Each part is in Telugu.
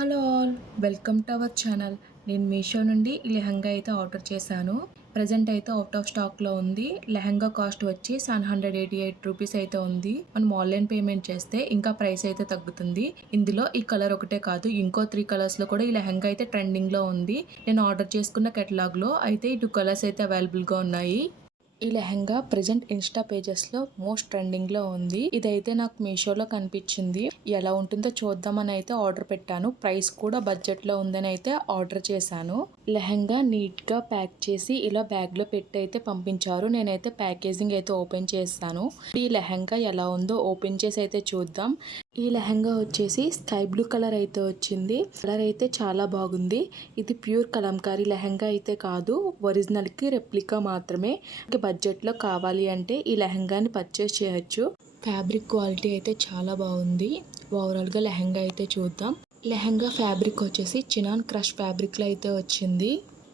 Hello all, welcome to our channel. నేను మీషో నుండి ఈ లెహంగా అయితే ఆర్డర్ చేశాను. ప్రజెంట్ అయితే అవుట్ ఆఫ్ స్టాక్లో ఉంది. లెహంగా కాస్ట్ వచ్చి 788 రూపీస్ అయితే ఉంది. మనం ఆన్లైన్ పేమెంట్ చేస్తే ఇంకా ప్రైస్ అయితే తగ్గుతుంది. ఇందులో ఈ కలర్ ఒకటే కాదు, ఇంకో 3 కలర్స్లో కూడా ఈ లెహంగా అయితే ట్రెండింగ్లో ఉంది. నేను ఆర్డర్ చేసుకున్న కెటలాగ్లో అయితే ఈ 2 కలర్స్ అయితే అవైలబుల్గా ఉన్నాయి. ఈ లెహంగా ప్రజెంట్ ఇన్స్టా పేజెస్లో మోస్ట్ ట్రెండింగ్లో ఉంది. ఇదైతే నాకు మీషోలో కనిపించింది. ఎలా ఉంటుందో చూద్దామని అయితే ఆర్డర్ పెట్టాను. ప్రైస్ కూడా బడ్జెట్లో ఉందని అయితే ఆర్డర్ చేశాను. లెహంగా నీట్గా ప్యాక్ చేసి ఇలా బ్యాగ్లో పెట్టి అయితే పంపించారు. నేనైతే ప్యాకేజింగ్ అయితే ఓపెన్ చేస్తాను. ఈ లెహంగా ఎలా ఉందో ఓపెన్ చేసి అయితే చూద్దాం. ఈ లెహంగా వచ్చేసి స్కై బ్లూ కలర్ అయితే వచ్చింది. కలర్ అయితే చాలా బాగుంది. ఇది ప్యూర్ కలంకారీ లెహంగా అయితే కాదు, ఒరిజినల్కి రెప్లికా మాత్రమే. బడ్జెట్లో కావాలి అంటే ఈ లెహంగాని పర్చేస్ చేయొచ్చు. ఫ్యాబ్రిక్ క్వాలిటీ అయితే చాలా బాగుంది. ఓవరాల్గా లెహంగా అయితే చూద్దాం. లెహంగా ఫ్యాబ్రిక్ వచ్చేసి చినాన్ క్రష్ ఫ్యాబ్రిక్లో అయితే వచ్చింది.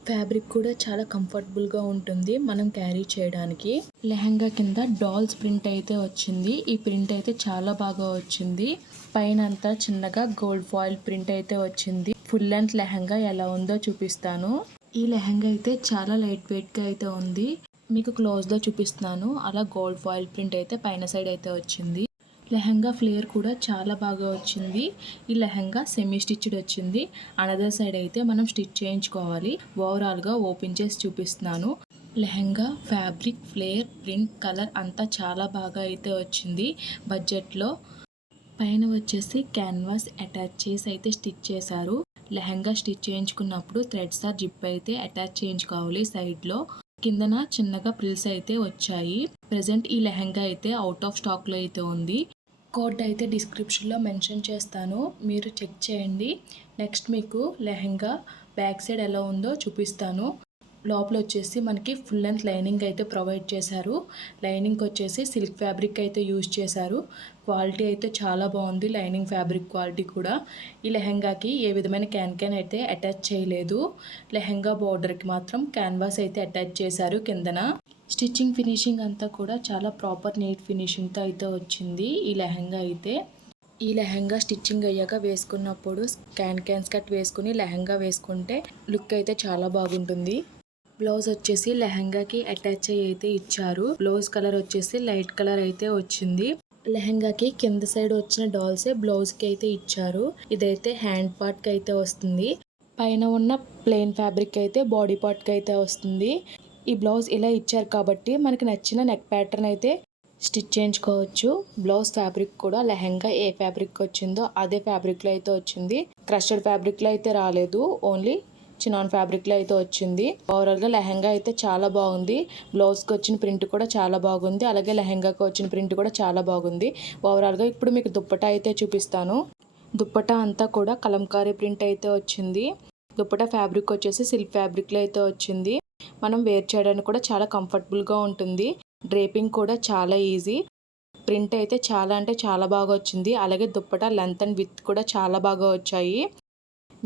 ఫ్యాబ్రిక్ కూడా చాలా కంఫర్టబుల్గా ఉంటుంది మనం క్యారీ చేయడానికి. లెహంగా కింద డాల్స్ ప్రింట్ అయితే వచ్చింది. ఈ ప్రింట్ అయితే చాలా బాగా వచ్చింది. పైన అంతా చిన్నగా గోల్డ్ ఫాయిల్ ప్రింట్ అయితే వచ్చింది. ఫుల్ లెంత్ లెహంగా ఎలా ఉందో చూపిస్తాను. ఈ లెహంగా అయితే చాలా లైట్ వెయిట్గా అయితే ఉంది. మీకు క్లోజ్లో చూపిస్తున్నాను. అలా గోల్డ్ ఫాయిల్ ప్రింట్ అయితే పైన సైడ్ అయితే వచ్చింది. లెహంగా ఫ్లేర్ కూడా చాలా బాగా వచ్చింది. ఈ లెహంగా సెమీ స్టిచ్డ్ వచ్చింది. అనదర్ సైడ్ అయితే మనం స్టిచ్ చేయించుకోవాలి. ఓవరాల్గా ఓపెన్ చేసి చూపిస్తున్నాను. Lehenga fabric, flare, print, colour అంతా చాలా బాగా అయితే వచ్చింది బడ్జెట్లో. పైన వచ్చేసి క్యాన్వాస్ అటాచ్ చేసి అయితే స్టిచ్ చేశారు. లెహంగా స్టిచ్ చేయించుకున్నప్పుడు థ్రెడ్స్ జిప్ అయితే అటాచ్ చేయించుకోవాలి సైడ్లో. కిందన చిన్నగా ప్రిల్స్ అయితే వచ్చాయి. ప్రజెంట్ ఈ లెహంగా అయితే అవుట్ ఆఫ్ స్టాక్లో అయితే ఉంది. కోడ్ అయితే డిస్క్రిప్షన్లో మెన్షన్ చేస్తాను, మీరు చెక్ చేయండి. నెక్స్ట్ మీకు లెహంగా బ్యాక్ సైడ్ ఎలా ఉందో చూపిస్తాను. లోపల వచ్చేసి మనకి ఫుల్ లెంత్ లైనింగ్ అయితే ప్రొవైడ్ చేశారు. లైనింగ్ వచ్చేసి సిల్క్ ఫ్యాబ్రిక్ అయితే యూజ్ చేశారు. క్వాలిటీ అయితే చాలా బాగుంది, లైనింగ్ ఫ్యాబ్రిక్ క్వాలిటీ కూడా. ఈ లెహంగాకి ఏ విధమైన క్యాన్ అయితే అటాచ్ చేయలేదు. లెహంగా బోర్డర్కి మాత్రం క్యాన్వాస్ అయితే అటాచ్ చేశారు కిందన. స్టిచ్చింగ్ ఫినిషింగ్ అంతా కూడా చాలా ప్రాపర్ నీట్ ఫినిషింగ్తో అయితే వచ్చింది ఈ లెహంగా అయితే. ఈ లెహంగా స్టిచ్చింగ్ అయ్యాక వేసుకున్నప్పుడు క్యాన్స్ కట్ వేసుకుని లెహంగా వేసుకుంటే లుక్ అయితే చాలా బాగుంటుంది. బ్లౌజ్ వచ్చేసి లెహంగాకి అటాచ్ అయ్యి అయితే ఇచ్చారు. బ్లౌజ్ కలర్ వచ్చేసి లైట్ కలర్ అయితే వచ్చింది. లెహంగాకి కింద సైడ్ వచ్చిన డాల్సే బ్లౌజ్కి అయితే ఇచ్చారు. ఇదైతే హ్యాండ్ పార్ట్కి అయితే వస్తుంది. పైన ఉన్న ప్లెయిన్ ఫ్యాబ్రిక్ అయితే బాడీ పార్ట్కి అయితే వస్తుంది. ఈ బ్లౌజ్ ఇలా ఇచ్చారు కాబట్టి మనకి నచ్చిన నెక్ ప్యాటర్న్ అయితే స్టిచ్ చేయించుకోవచ్చు. బ్లౌజ్ ఫ్యాబ్రిక్ కూడా లెహంగా ఏ ఫ్యాబ్రిక్ వచ్చిందో అదే ఫ్యాబ్రిక్లో అయితే వచ్చింది. క్రషెడ్ ఫ్యాబ్రిక్లో అయితే రాలేదు, ఓన్లీ చినాన్ ఫ్యాబ్రిక్లో అయితే వచ్చింది. ఓవరాల్గా లెహంగా అయితే చాలా బాగుంది. బ్లౌజ్కి వచ్చిన ప్రింట్ కూడా చాలా బాగుంది, అలాగే లెహంగాకి వచ్చిన ప్రింట్ కూడా చాలా బాగుంది. ఓవరాల్గా ఇప్పుడు మీకు దుప్పటా అయితే చూపిస్తాను. దుప్పటా అంతా కూడా కలంకారీ ప్రింట్ అయితే వచ్చింది. దుప్పటా ఫ్యాబ్రిక్ వచ్చేసి సిల్క్ ఫ్యాబ్రిక్లో అయితే వచ్చింది. మనం వేర్ చేయడానికి కూడా చాలా కంఫర్టబుల్గా ఉంటుంది. డ్రేపింగ్ కూడా చాలా ఈజీ. ప్రింట్ అయితే చాలా అంటే చాలా బాగా వచ్చింది. అలాగే దుప్పటా లెంత్ అండ్ విత్ కూడా చాలా బాగా వచ్చాయి.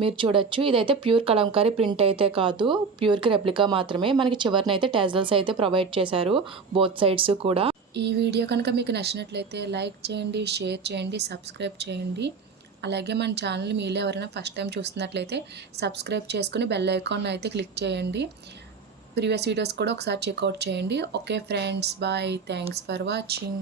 మీరు చూడొచ్చు, ఇదైతే ప్యూర్ కలంకారీ ప్రింట్ అయితే కాదు, ప్యూర్కి రెప్లికా మాత్రమే. మనకి చివరినైతే టెజల్స్ అయితే ప్రొవైడ్ చేశారు బోత్ సైడ్స్ కూడా. ఈ వీడియో కనుక మీకు నచ్చినట్లయితే లైక్ చేయండి, షేర్ చేయండి, సబ్స్క్రైబ్ చేయండి. అలాగే మన ఛానల్ మీలో ఎవరైనా ఫస్ట్ టైం చూస్తున్నట్లయితే సబ్స్క్రైబ్ చేసుకుని బెల్ ఐకాన్ అయితే క్లిక్ చేయండి. ప్రీవియస్ వీడియోస్ కూడా ఒకసారి చెక్అవుట్ చేయండి. Okay friends, bye, thanks for watching.